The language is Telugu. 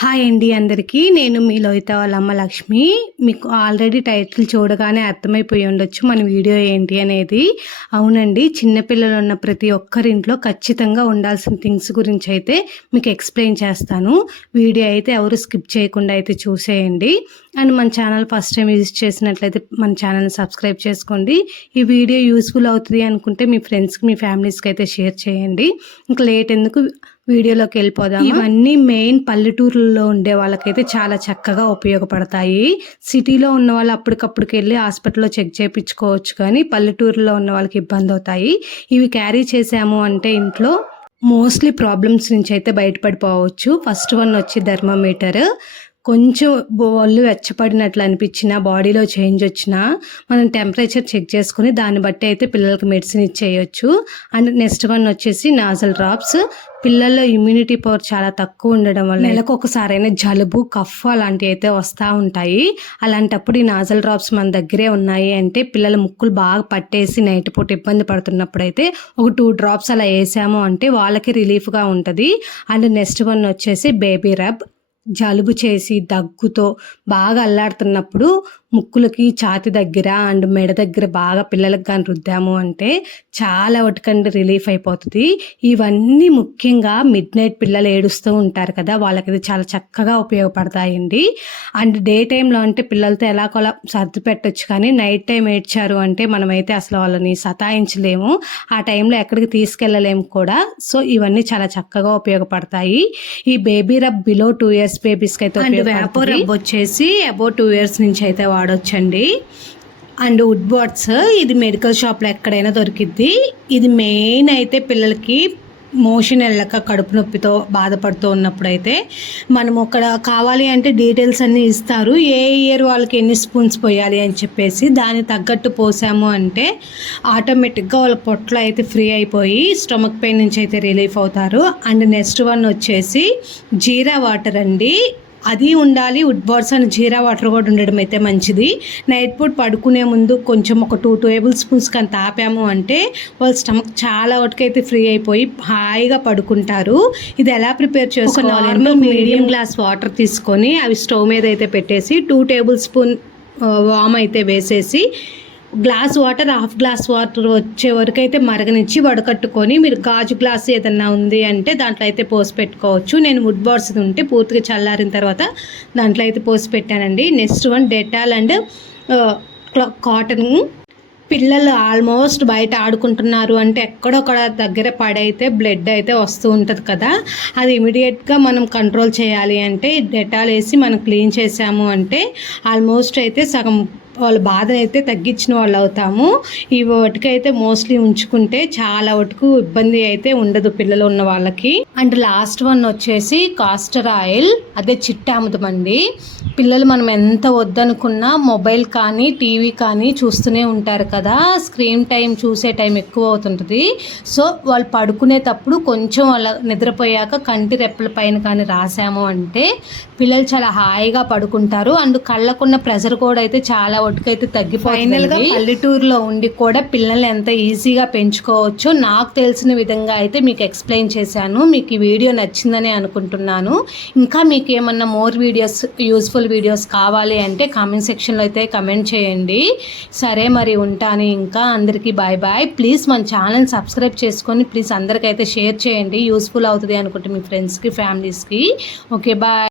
హాయ్ అండి అందరికీ. నేను మీ లోహిత వాళ్ళ అమ్మ లక్ష్మి. మీకు ఆల్రెడీ టైటిల్ చూడగానే అర్థమైపోయి ఉండొచ్చు మన వీడియో ఏంటి అనేది. అవునండి చిన్నపిల్లలు ఉన్న ప్రతి ఒక్కరింట్లో ఖచ్చితంగా ఉండాల్సిన థింగ్స్ గురించి అయితే మీకు ఎక్స్ప్లెయిన్ చేస్తాను. వీడియో అయితే ఎవరు స్కిప్ చేయకుండా అయితే చూసేయండి. అండ్ మన ఛానల్ ఫస్ట్ టైం విజిట్ చేసినట్లయితే మన ఛానల్ని సబ్స్క్రైబ్ చేసుకోండి. ఈ వీడియో యూస్ఫుల్ అవుతుంది అనుకుంటే మీ ఫ్రెండ్స్కి మీ ఫ్యామిలీస్కి అయితే షేర్ చేయండి. ఇంకా లేట్ ఎందుకు వీడియోలోకి వెళ్ళిపోదాం ఇవన్నీ మెయిన్ పల్లెటూరులో ఉండే వాళ్ళకైతే చాలా చక్కగా ఉపయోగపడతాయి. సిటీలో ఉన్న వాళ్ళు అప్పటికప్పుడుకి వెళ్ళి హాస్పిటల్లో చెక్ చేయించుకోవచ్చు కానీ పల్లెటూరులో ఉన్న వాళ్ళకి ఇబ్బంది అవుతాయి. ఇవి క్యారీ చేసాము అంటే ఇంట్లో మోస్ట్లీ ప్రాబ్లమ్స్ నుంచి అయితే బయటపడిపోవచ్చు. ఫస్ట్ వన్ వచ్చి థర్మోమీటర్. కొంచెం ఒళ్ళు వెచ్చపడినట్లు అనిపించినా బాడీలో చేంజ్ వచ్చినా మనం టెంపరేచర్ చెక్ చేసుకుని దాన్ని బట్టి అయితే పిల్లలకి మెడిసిన్ ఇచ్చేయచ్చు. అండ్ నెక్స్ట్ వన్ వచ్చేసి నాజల్ డ్రాప్స్. పిల్లల్లో ఇమ్యూనిటీ పవర్ చాలా తక్కువ ఉండడం వల్ల నెలకు ఒకసారైనా జలుబు కఫ్ అలాంటివి అయితే వస్తూ ఉంటాయి. అలాంటప్పుడు ఈ నాజల్ డ్రాప్స్ మన దగ్గరే ఉన్నాయి అంటే పిల్లల ముక్కులు బాగా పట్టేసి నైట్ పూట ఇబ్బంది పడుతున్నప్పుడు అయితే ఒక టూ డ్రాప్స్ అలా వేసాము అంటే వాళ్ళకి రిలీఫ్గా ఉంటుంది. అండ్ నెక్స్ట్ వన్ వచ్చేసి బేబీ రబ్. జలుబు చేసి దగ్గుతో బాగా అల్లాడుతున్నప్పుడు ముక్కులకి ఛాతి దగ్గర అండ్ మెడ దగ్గర బాగా పిల్లలకు కానీ రుద్దాము అంటే చాలా వాటికండి రిలీఫ్ అయిపోతుంది. ఇవన్నీ ముఖ్యంగా మిడ్ నైట్ పిల్లలు ఏడుస్తూ ఉంటారు కదా వాళ్ళకి ఇది చాలా చక్కగా ఉపయోగపడతాయండి. అండ్ డే టైంలో అంటే పిల్లలతో ఎలా కొలా సర్ది పెట్టచ్చు కానీ నైట్ టైం ఏడ్చారు అంటే మనమైతే అసలు వాళ్ళని సతాయించలేము. ఆ టైంలో ఎక్కడికి తీసుకెళ్ళలేము కూడా. సో ఇవన్నీ చాలా చక్కగా ఉపయోగపడతాయి. ఈ baby rub below two years బేబీస్కి అయితే వేపో రబ్ వచ్చేసి అబౌట్ టూ ఇయర్స్ నుంచి అయితే వాడొచ్చండి. అండ్ వుడ్ బాట్స్ ఇది మెడికల్ షాప్లో ఎక్కడైనా దొరికిద్ది. ఇది మెయిన్ అయితే పిల్లలకి మోషన్ వెళ్ళక కడుపు నొప్పితో బాధపడుతూ ఉన్నప్పుడు అయితే మనం అక్కడ కావాలి అంటే డీటెయిల్స్ అన్నీ ఇస్తారు. ఏ ఇయర్ వాళ్ళకి ఎన్ని స్పూన్స్ పోయాలి అని చెప్పేసి దాన్ని తగ్గట్టు పోసాము అంటే ఆటోమేటిక్గా వాళ్ళ పొట్టలు అయితే ఫ్రీ అయిపోయి స్టమక్ పెయిన్ నుంచి అయితే రిలీఫ్ అవుతారు. అండ్ నెక్స్ట్ వన్ వచ్చేసి జీరా వాటర్ అండి. అది ఉండాలి Woodward's and jeera water కూడా ఉండడం అయితే మంచిది. నైట్ పూట్ పడుకునే ముందు కొంచెం ఒక టూ టేబుల్ స్పూన్స్ కానీ తాపాము అంటే వాళ్ళ స్టమక్ చాలా వరకైతే ఫ్రీ అయిపోయి హాయిగా పడుకుంటారు. ఇది ఎలా ప్రిపేర్ చేసుకోవాలి మీడియం గ్లాస్ వాటర్ తీసుకొని అవి స్టవ్ మీద అయితే పెట్టేసి టూ టేబుల్ స్పూన్ వామ్ అయితే వేసేసి glass water half glass water వచ్చే వరకు అయితే మరగనిచ్చి వడకట్టుకొని మీరు గాజు గ్లాస్ ఏదన్నా ఉంది అంటే దాంట్లో అయితే పోసి పెట్టుకోవచ్చు. నేను వుడ్ బార్స్ ఉంటే పూర్తిగా చల్లారిన తర్వాత దాంట్లో అయితే పోసి పెట్టానండి. Next one Dettol and cotton. పిల్లలు ఆల్మోస్ట్ బయట ఆడుకుంటున్నారు అంటే ఎక్కడొక్కడ దగ్గర పడైతే బ్లడ్ అయితే వస్తూ ఉంటుంది కదా. అది ఇమీడియట్గా మనం కంట్రోల్ చేయాలి అంటే డెటాల్ వేసి మనం క్లీన్ చేసాము అంటే ఆల్మోస్ట్ అయితే సగం వాళ్ళ బాధను అయితే తగ్గించిన వాళ్ళు అవుతాము. ఈ వాటికైతే మోస్ట్లీ ఉంచుకుంటే చాలా వటుకు ఇబ్బంది అయితే ఉండదు పిల్లలు ఉన్న వాళ్ళకి. అండ్ లాస్ట్ వన్ వచ్చేసి కాస్టర్ ఆయిల్ అదే చిట్టాముదమండి పిల్లలు మనం ఎంత వద్దనుకున్నా మొబైల్ కానీ టీవీ కానీ చూస్తూనే ఉంటారు కదా. స్క్రీన్ టైం చూసే టైం ఎక్కువ అవుతుంటుంది. సో వాళ్ళు పడుకునేటప్పుడు కొంచెం వాళ్ళ నిద్రపోయాక కంటి రెప్పల పైన కానీ రాసాము అంటే పిల్లలు చాలా హాయిగా పడుకుంటారు. అండ్ కళ్ళకున్న ప్రెషర్ కూడా అయితే చాలా ఒట్టుకైతే తగ్గిపోయినల్గా పల్లెటూరులో ఉండి కూడా పిల్లల్ని ఎంత ఈజీగా పెంచుకోవచ్చో నాకు తెలిసిన విధంగా అయితే మీకు ఎక్స్ప్లెయిన్ చేశాను. మీకు ఈ వీడియో నచ్చిందని అనుకుంటున్నాను. ఇంకా మీకు ఏమన్నా మోర్ వీడియోస్ యూస్ఫుల్ వీడియోస్ కావాలి అంటే కామెంట్ సెక్షన్లో అయితే కమెంట్ చేయండి. సరే మరి ఉంటాను ఇంకా. అందరికీ బాయ్ బాయ్ ప్లీజ్ మన ఛానల్ సబ్స్క్రైబ్ చేసుకొని ప్లీజ్ అందరికైతే షేర్ చేయండి. యూస్ఫుల్ అవుతుంది అనుకుంటే మీ ఫ్రెండ్స్కి ఫ్యామిలీస్కి ఓకే బాయ్